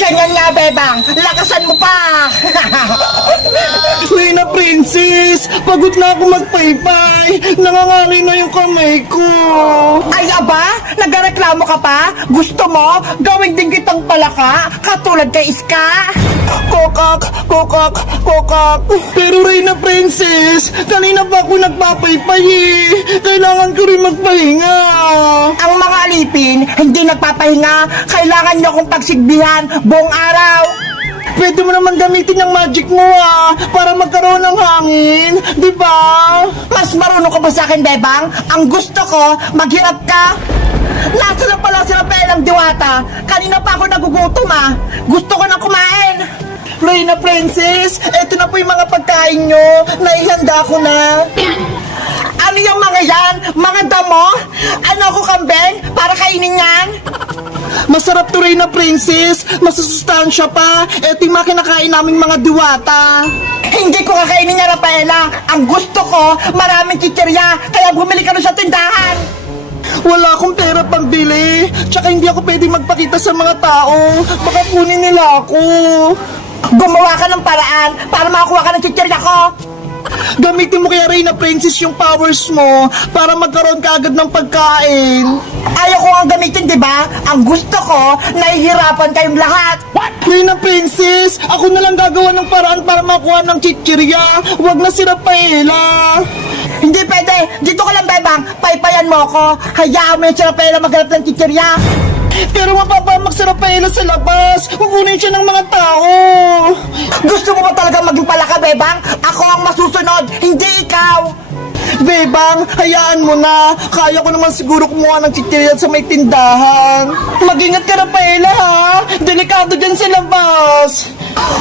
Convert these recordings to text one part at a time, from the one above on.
Ganyan nga, Bebang. Lakasan mo pa. Reyna Princess, pagod na ako magpaypay. Nangangalay na yung kamay ko. Ay, aba? Nagreklamo ka pa? Gusto mo? Gawin din kitang palaka? Katulad kay Iska? Kokak, kokak, kokak. Pero Reyna Princess, kanina pa ako nagpapaypay eh. Kailangan ko rin magpahinga. Ang mga alipin, hindi nagpapahinga. Kailangan nyo akong pagsigbihan buong araw. Pwede mo naman gamitin yung magic mo para magkaroon ng hangin, di ba? Mas marunong ka ba sa akin, Bebang? Ang gusto ko, maghirap ka. Nasa na pala si Rafael ang diwata. Kanina pa ako nagugutom Gusto ko nang kumain. Reyna Princess, eto na po yung mga pagkain nyo. Naihanda ko na. Ano yung mga yan? Mga damo? Ano ko, kambing? Para kainin yan? Masarap to, Reyna Princess. Masusustansya pa. Eto yung mga kinakain naming mga diwata. Hindi ko kakainin niya, Rafaela. Ang gusto ko, maraming chichirya. Kaya bumili ka rin sa tindahan. Wala akong pera pang bili. Tsaka hindi ako pwede magpakita sa mga tao. Baka kunin nila ako. Gumawa ka ng paraan para makakuha ka ng chichirya ko. Gamitin mo kaya, Reyna Princess, yung powers mo para magkaroon ka agad ng pagkain. Ayaw ko ang gamitin, di ba? Ang gusto ko, nahihirapan kayong lahat. Reyna Princess, ako na lang gagawa ng paraan para makuha ng chichirya. Huwag na si Rafaela. Hindi pwede. Dito ka lang, Bebang. Paypayan mo ako. Hayaan mo yung si Rafaela maghanap ng chichirya. Pero mapapamak si Rafaela sa labas. Kukunin siya ng mga tao. Gusto mo ba talaga maging palaka, Bebang? Ako ang masusunod, hindi ikaw. Bebang, hayaan mo na. Kaya ko naman siguro kumuha ng chichirya sa may tindahan. Mag-ingat ka, Rafaela, ha? Delikado dyan sa labas.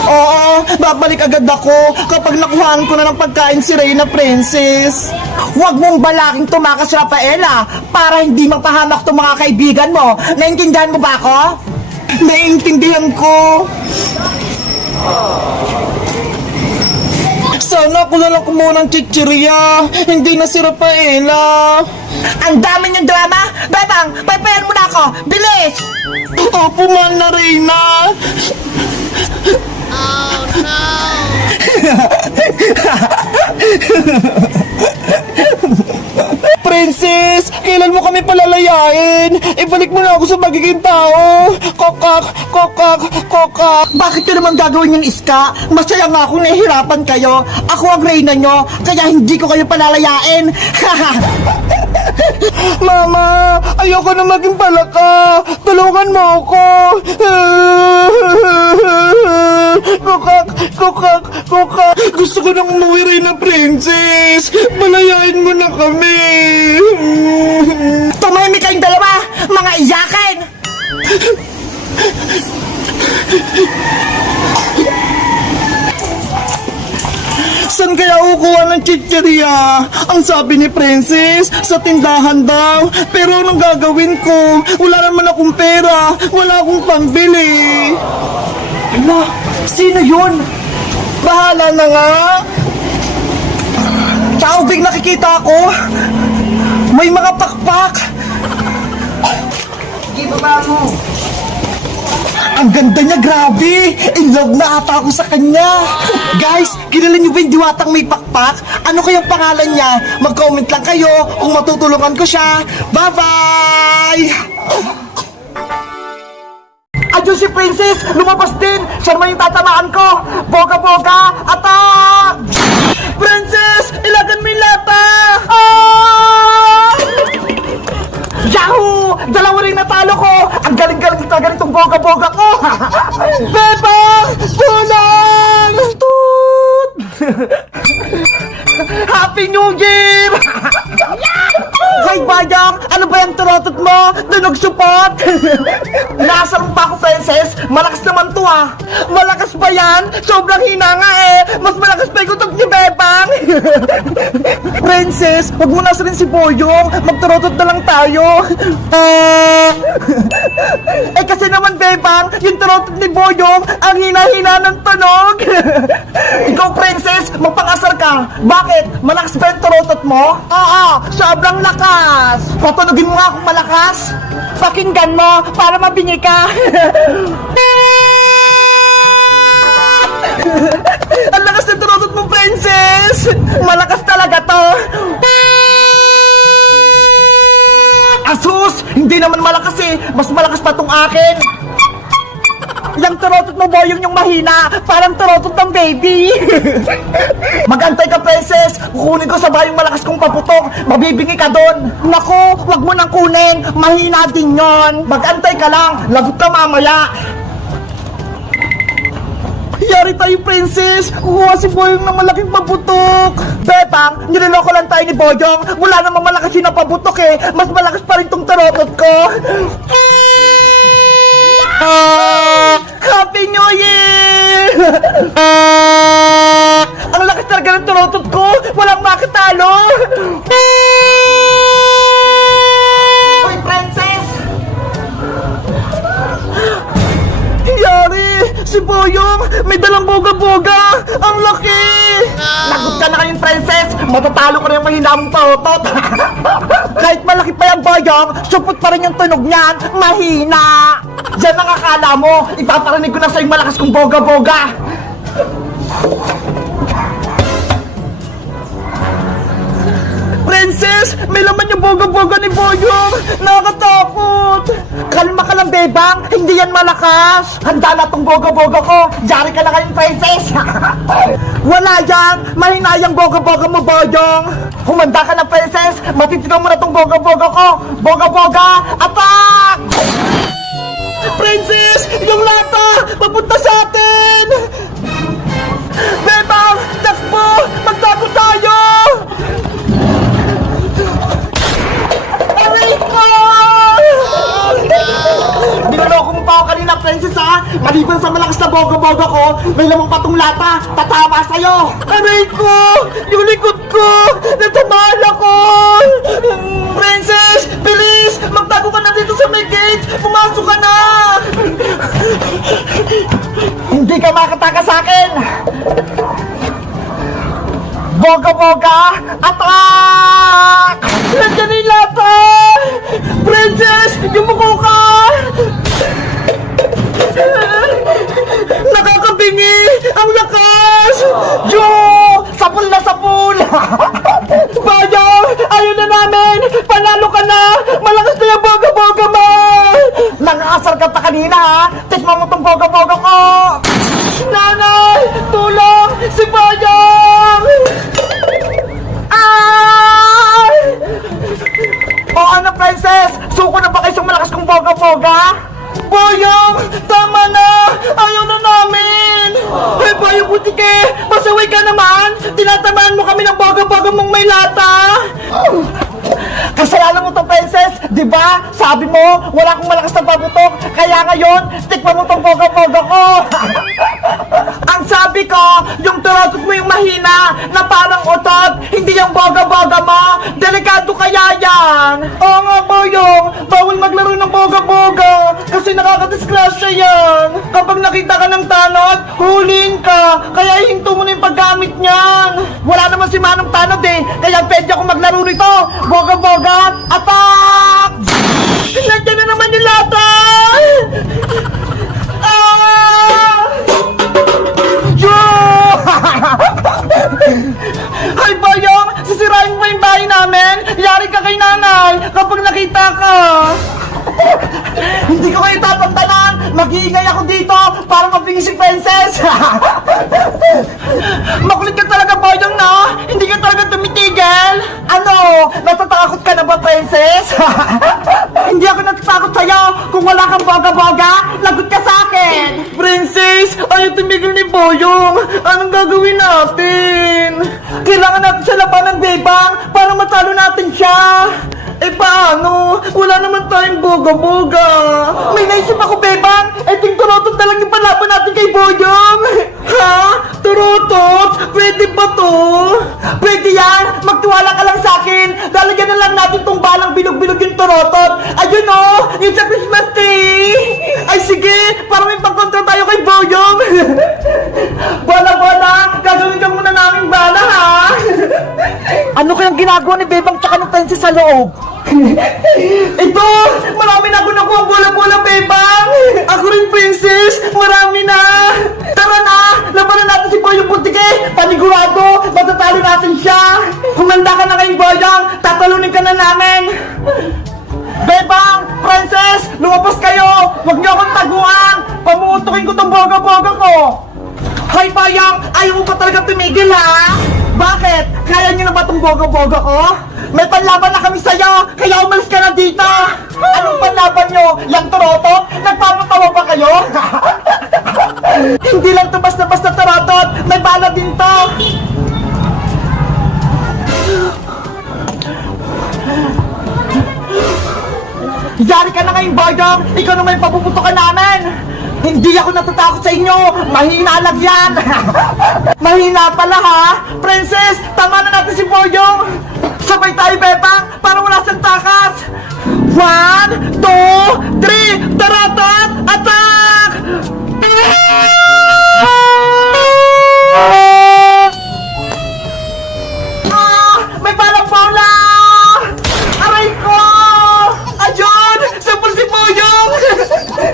Oo, babalik agad ako kapag nakuhaan ko na ng pagkain si Reyna Princess. Huwag mong balaking tumakas, Rafaela, para hindi mapahamak itong mga kaibigan mo. Naintindihan mo ba ako? Naiintindihan ko. Sana ako na lang kumuha ng chichirya. Hindi na si Rafaela. Ang dami niyang drama. Bebang, paypayan mo na ako. Bilis! Opo, mahal na Reyna. Princess, kailan mo kami palalayain? Ibalik mo na ako sa magiging tao. Kokak, kokak, kokak. Bakit ko naman gagawin yung Iska? Masaya nga akong nahihirapan kayo. Ako ang reyna nyo, kaya hindi ko kayo palalayain. Mama, ayoko na maging palaka. Tulungan mo ako. Kokak, kokak, kokak. Gusto ko nang umuwi rin na Princess. Palayain mo na kami. Tumahimik kayong dalawa, mga iyakin! Saan kaya kukuha ng chichirya? Ang sabi ni Princess, sa tindahan daw. Pero anong gagawin ko? Wala naman akong pera. Wala akong pambili. Ala, sino yun? Bahala na nga. Taubig nakikita ko. May mga pakpak. Sige, baba mo. Ang ganda niya, grabe! In love na ata ako sa kanya! Guys, kilala niyo ba yung diwatang may pakpak? Ano kayang pangalan niya? Mag-comment lang kayo kung matutulungan ko siya. Bye-bye! Adyo si Princess! Lumabas din! Siya naman yung tatamaan ko! Boga-boga! Attack! Princess! Ilagan mo yung lata! Yahoo! Dalawa rin natalo ko! Ang galing-galing ito, ganitong boga-boga ko! Bebang! Tulong! Toot! Happy New Year! Hay Bayang! Ano ba yung turotot mo? Tunog support! Nasaan pa ako, Princess? Malakas naman to Malakas ba yan? Sobrang hina nga Mas malakas pa yung kutok ni Bebang! Princess, wag mo nasa rin si Boyong. Magturotot na lang tayo. Kasi naman, Bebang, yung turotot ni Boyong, ang hina-hina ng tunog! Ikaw, Princess, magpangasar ka. Bakit? Malakas ba yung turotot mo? Oo, sobrang lakas! Patunogin mo nga kung malakas! Pakinggan mo para mabingi ka! Ang lakas na turotot mo, princess! Malakas talaga to! Asus! Hindi naman malakas eh! Mas malakas pa tong akin! Yang turotot mo, boyong yung mahina! Parang turotot ng baby! Magantay ka, princess! Kukunin ko sa bayong malakas kong paputok! Mabibingi ka doon! Naku! Wag mo nang kunin! Mahina din yon! Magantay ka lang! Lagot ka mamaya! Yari tayo, princess! Kukuha si Boyong ng malaking paputok! Bebang, niloloko lang tayo ni Boyong! Wala namang malakas yun na paputok eh! Mas malakas pa rin tong tarotot ko! Happy New Year! Ang lakas talaga ng tarotot ko! Walang makatalo! Uy, princess! Yari! Si Boyong! May dalang boga-boga! Ang laki! Lagot ka na kayong princess! Matatalo ko na yung mahina mong pautot! Kahit malaki pa yung Boyong, supot pa rin yung tunog niyan! Mahina! Diyan ang akala mo! Ipaparinig ko na sa'yo malakas kong boga-boga! Princess! May laman yung boga-boga ni Boyong! Nakakatakot! Kalma ka lang, Bebang! Hindi yan malakas! Handa na tong boga-boga ko! Yari ka na kayong princess! Wala yan! Mahina yung boga-boga mo, Boyong! Humanda ka na, princess! Matitigaw mo na tong boga-boga ko! Boga-boga! Attack! Princess! Yung lata! Papunta sa atin! Bebang! Takbo! Magtago tayo! Dinaloko mo pa ako kanina, princess, ha? Maliban sa malakas na boga-boga ko, may lamang patong lata, tatama sa'yo! Aray ko! Yung likod ko! Natamaan ako! Princess! Bilis! Magtago ka na dito sa may gate! Pumasok ka na! Hindi ka makataka sa akin! Boga-boga! Attack! Nandiyan yung lata! Princess! Yumuko ka! Nakakabingi! Ang lakas! Jo! Sapul na sapul! Bayang! Ayaw na namin! Panalo ka na! Malakas na yung boga-boga mo! Nangasar ka pa kanina, ha? Tikman mo tong boga-boga ko! Nanay! Tulong! Si Bayang! Ah! O ano, princess? Suko na ba kayo sa malakas kong boga-boga? Boyong! Tama na! Ayaw na namin! Hey, Boyong Butike! Pasaway ka naman! Tinatamaan mo kami ng boga-boga mong may lata! Kasalanan mo to, princess! Di ba? Sabi mo, wala akong malakas na pabutok, kaya ngayon, tikman mo tong boga-boga ko! Ang sabi ko, yung turotot mo yung mahina, na parang utot, hindi yung boga-boga mo! Delikado kaya yan! Oo nga, Boyong! Bawal maglaro ng boga-boga! Kasi nakakadisgrasya yan! Kapag nakita ka ng tanod, huling ka! Kaya ihinto mo na yung paggamit niyan! Wala naman si Manong Tanod eh! Kaya pwede ako maglaro nito! Boga-boga! Attack! Nandiyan na naman yung lata! Ah! Yo! Hay, Boyong! Sisirain mo yung bahay namin! Yari ka kay nanay kapag nakita ka! Hindi ko kayo tatantanan! Mag-iingay ako dito para mapingi si princess! Makulit ka talaga, Boyong, no? Hindi ka talaga tumitigil! Ano? Natatakot ka na ba, princess? Hindi ako natatakot sa'yo! Kung wala kang boga-boga, lagot ka sa akin! Princess, ayaw tumigil ni Boyong! Anong gagawin natin? Kailangan natin siya labanan, Bebang, para matalo natin siya! Eh paano? Wala naman tayong boga-boga. May naisip ako, Bebang. Eting turotot na lang yung palaban natin kay Boyong. Ha? Turotot? Pwede ba to? Pwede yan. Magtiwala ka lang sa akin. Lalagyan na lang natin tong balang bilog-bilog yung turotot. Ayun o, yung sa Christmas tree. Ay sige, para may pagkontrol tayo kay Boyong. Bala-bala, gagawin ka muna namin bala, ha? Ano kayang ginagawa ni Bebang tsaka ng princess sa loob? Ito! Marami na ako nakuha bola-bola, Bebang! Ako rin, Princess! Marami na! Tara na! Labanan natin si Boyong Puntike! Panigurado! Matatalo natin siya! Kung handa ka na ngayong Boyong, tatalunin ka na namin! Bebang! Princess! Lumabas kayo! Huwag niyo akong taguan! Pamutukin ko tong boga-boga ko! Hoy, Boyong! Ayaw mo pa talaga tumigil, ha? Bakit? Kaya niyo na ba tong boga-boga ko? May panlaban na kami sa'yo! Kaya umalis ka na dito! Anong panlaban nyo? Yang turotot? Nagpapatawa ba kayo? Hindi lang to basta-basta turotot! May bala din to! Yari ka na ngayon, Boyong! Ikaw naman yung papuputokan namin! Hindi ako natatakot sa inyo! Mahina lang yan! Mahina pala, ha? Princess, tama na natin si Boyong! Sabay tayo, Bebang, para wala siyang takas! 1, 2, 3, taratat, attack! May parang bola! Aray ko! Ayun! Sabon si Boyong!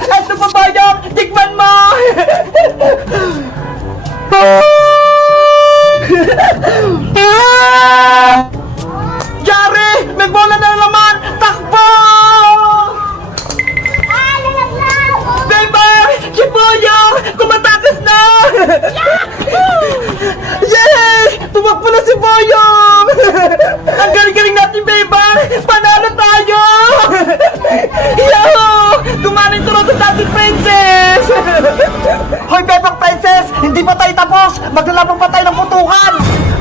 Eto pa, Boyong! Tikman mo! Yari! May bola na naman! Takbo! Bebang! Si Boyong! Tumatakas na! Yay! Tumakbo na si Boyong! Ang galing-galing natin, Bebang! Panalo tayo! Yahoo! Gumana yung turotot natin, Princess! Hoy, Bebang Princess! Hindi pa tayo tapos! Maglalaban pa tayo ng putukan!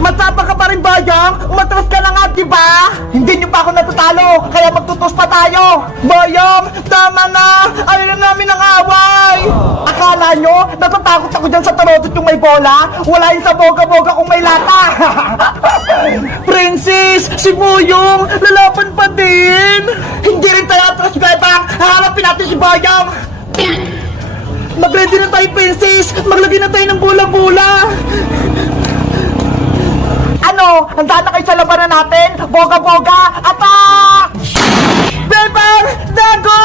Matapang ka pa rin, Boyong! Umatras ka na nga, diba? Hindi niyo pa ako natatalo! Kaya magtutos pa tayo! Boyong! Tama na! Ayaw na namin ang away! Akala nyo, natatakot ako dyan sa turotot yung may bola? Wala yun sa boga-boga kung may lata! Princess! Si Boyong! Lalaban pa din! Hindi rin tayo atras, Bebang! Haharapin natin si Boyong! Mag-ready na tayo, Princess! Maglagay na tayo ng bola-bola! Ano? Handa na kayo sa labanan natin? Boga-boga! Attack! Bebang! Dago!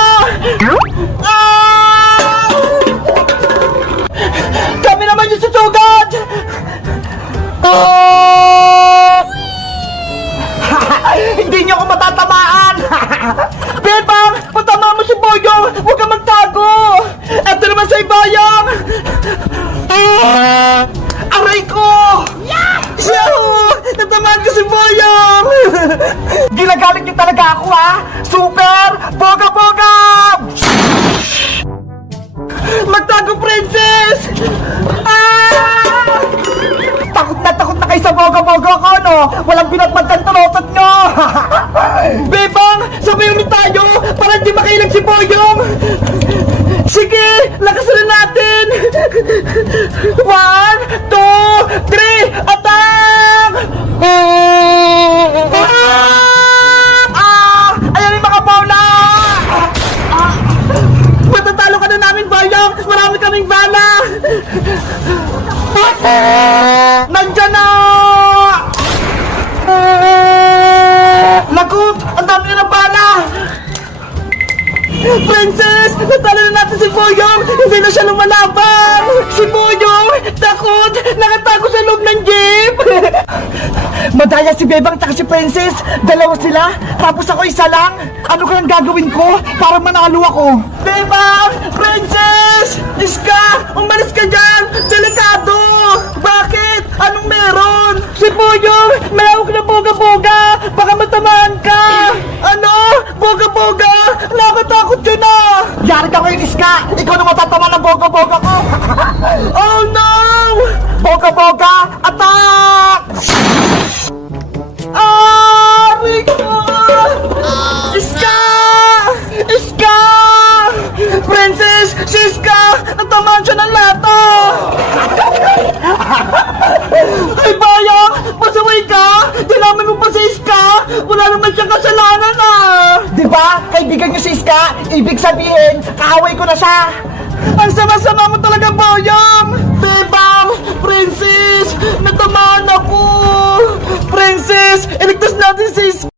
Ah! Kami naman yung susugad! Oh! Hindi niyo ako matatamaan! Bebang! Patama mo si Boyong! Huwag kang magtago! Eto naman si Boyong! Aray ko! Yahoo! Natamaan ko si Boyong! Ginagalit niyo talaga ako, ha? Super! Boga-boga! Magtago, Princess! Ah! Takot na kayo sa boga-boga ko, no? Walang binatbatan turotot nyo! Bebang! Sabay ulit tayo! Para di makailag si Boyong! Sige! Lakasan na natin! 1, 2, 3, attack! Ayan yung mga bola! Matatalo ka na namin, Boyong! Marami kaming bala! Nandyan na! Lagot! Ang dami na ng bala! Princess! Natalo na natin si Boyong! Hindi na siya lumalaban! Si Boyong! Takot! Nakatago sa loob ng jeep! Madaya si Bebang at si Princess! Dalawa sila! Tapos ako isa lang! Ano kayang gagawin ko para manalo ako? Bebang! Princess! Iska! Umalis ka dyan! Delikado! Bakit? Anong meron? Si Boyong! Malawak na boga-boga! Baka matamaan ka! Ano? Boga-boga! Nakatakot ka na! Yari ka ngayon, Iska! Ikaw na matatama ng boga-boga ko! Oh no! Boga-boga! Attack! Rico! Iska! Iska! Princess! Si Iska! Natamaan siya ng lato! Ay, Boyong! Pasaway ka! Dinamin mo pa si Iska! Wala naman siyang kasalanan, Diba? Kaibigan niyo si Iska! Ibig sabihin, kaaway ko na siya! Ang sama-sama mo talaga, Boyong! Bebang! Princess! Natamaan ako! Princess! Iligtas natin si Iska!